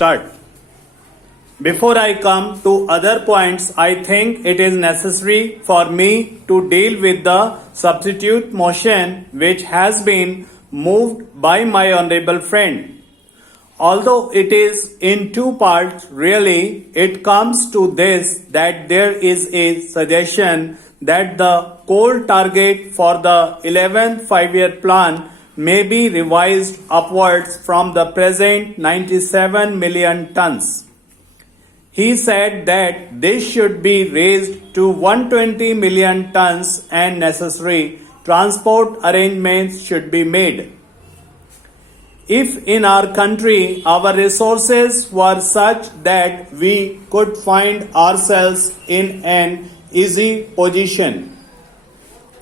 start. Before I come to other points, I think it is necessary for me to deal with the substitute motion which has been moved by my honorable friend. Although it is in two parts, really, it comes to this that there is a suggestion that the coal target for the 11th five-year plan may be revised upwards from the present 97 million tons. He said that this should be raised to 120 million tons and necessary transport arrangements should be made. If in our country our resources were such that we could find ourselves in an easy position,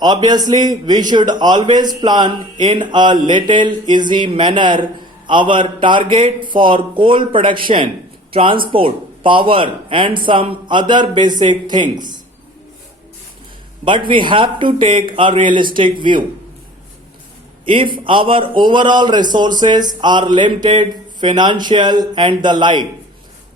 obviously we should always plan in a little easy manner our target for coal production, transport, power and some other basic things. But we have to take a realistic view. If our overall resources are limited, financial and the like,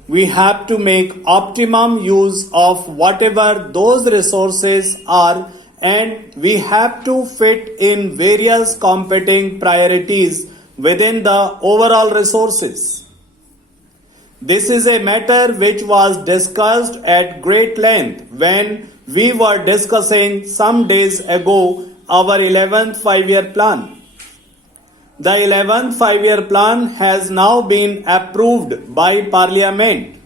we have to make optimum use of whatever those resources are, and we have to fit in various competing priorities within the overall resources. This is a matter which was discussed at great length when we were discussing some days ago our 11th five-year plan. The 11th five-year plan has now been approved by Parliament.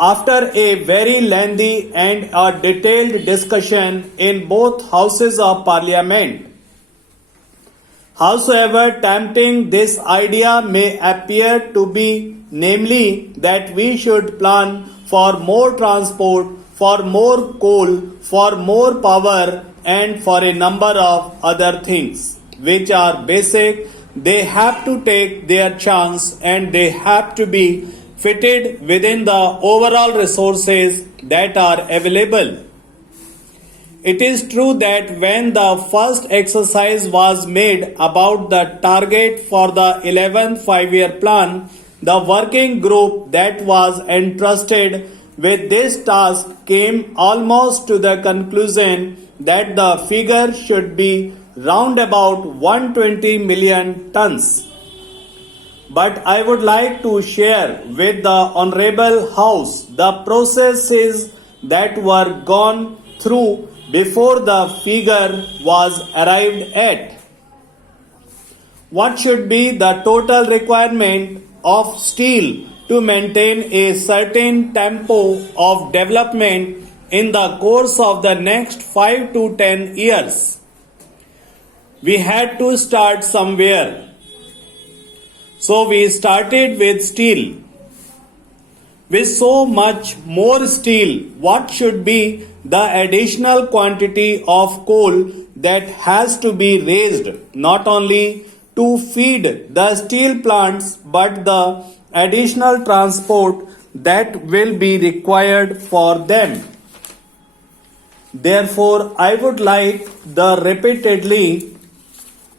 After a very lengthy and a detailed discussion in both houses of Parliament. Howsoever tempting this idea may appear to be, namely that we should plan for more transport, for more coal, for more power and for a number of other things which are basic, they have to take their chance and they have to be fitted within the overall resources that are available. It is true that when the first exercise was made about the target for the 11th five-year plan, the working group that was entrusted with this task came almost to the conclusion that the figure should be round about 120 million tons. But I would like to share with the Honorable House the processes that were gone through before the figure was arrived at. What should be the total requirement of steel to maintain a certain tempo of development in the course of the next 5 to 10 years? We had to start somewhere. So we started with steel. With so much more steel, what should be the additional quantity of coal that has to be raised, not only to feed the steel plants, but the additional transport that will be required for them. Therefore, I would like the repeatedly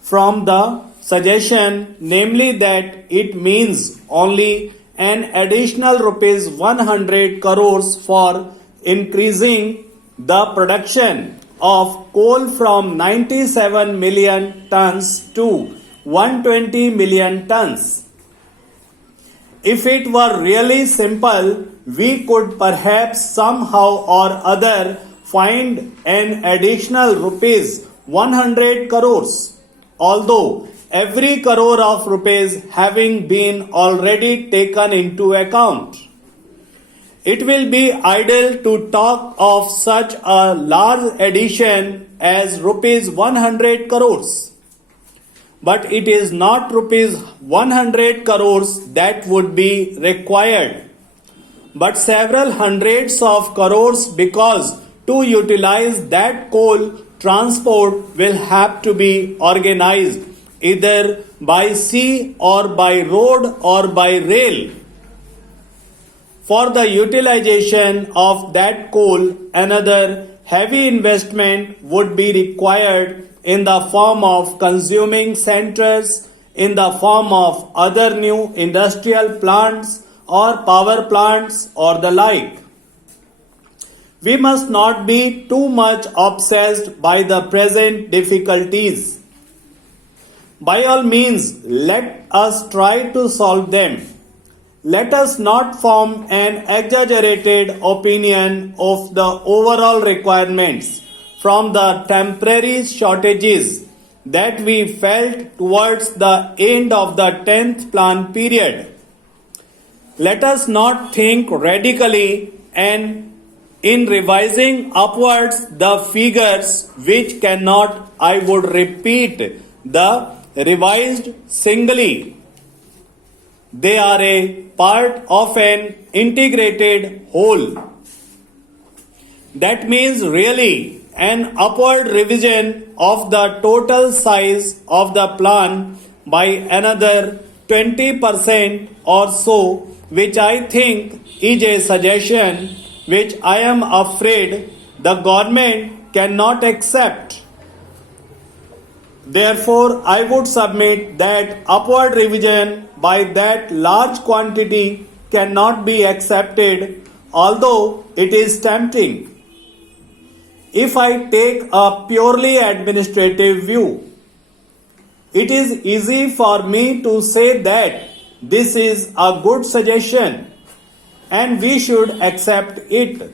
from the suggestion, namely that it means only an additional rupees 100 crores for increasing the production of coal from 97 million tons to 120 million tons. If it were really simple, we could perhaps somehow or other find an additional rupees 100 crores, although every crore of rupees having been already taken into account. It will be idle to talk of such a large addition as rupees 100 crores. But it is not rupees 100 crores that would be required, but several hundreds of crores, because to utilize that coal, transport will have to be organized either by sea or by road or by rail. For the utilization of that coal, another heavy investment would be required in the form of consuming centers, in the form of other new industrial plants or power plants or the like. We must not be too much obsessed by the present difficulties. By all means, let us try to solve them. Let us not form an exaggerated opinion of the overall requirements from the temporary shortages that we felt towards the end of the 10th plan period. Let us not think radically and in revising upwards the figures which cannot, I would repeat, the revised singly. They are a part of an integrated whole. That means really an upward revision of the total size of the plan by another 20% or so, which I think is a suggestion which I am afraid the government cannot accept. Therefore, I would submit that upward revision by that large quantity cannot be accepted, although it is tempting. If I take a purely administrative view, it is easy for me to say that this is a good suggestion and we should accept it.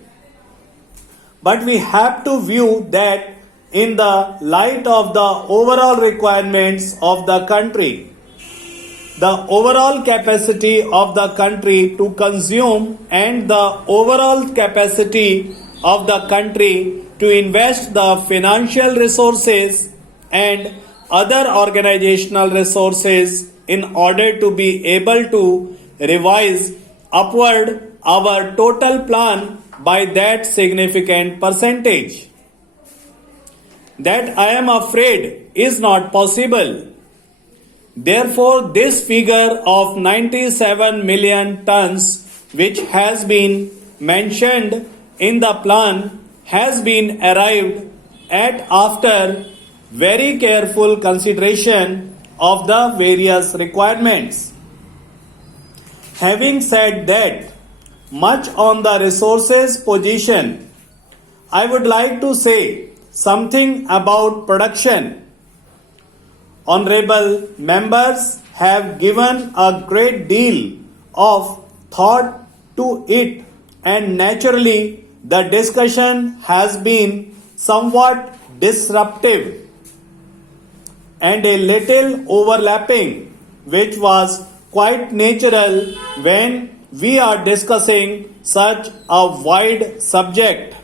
But we have to view that in the light of the overall requirements of the country, the overall capacity of the country to consume and the overall capacity of the country to invest the financial resources and other organizational resources in order to be able to revise upward our total plan by that significant percentage. That I am afraid is not possible. Therefore, this figure of 97 million tons, which has been mentioned in the plan, has been arrived at after very careful consideration of the various requirements. Having said that, much on the resources position, I would like to say something about production. Honorable members have given a great deal of thought to it, and naturally the discussion has been somewhat disruptive and a little overlapping, which was quite natural when we are discussing such a wide subject.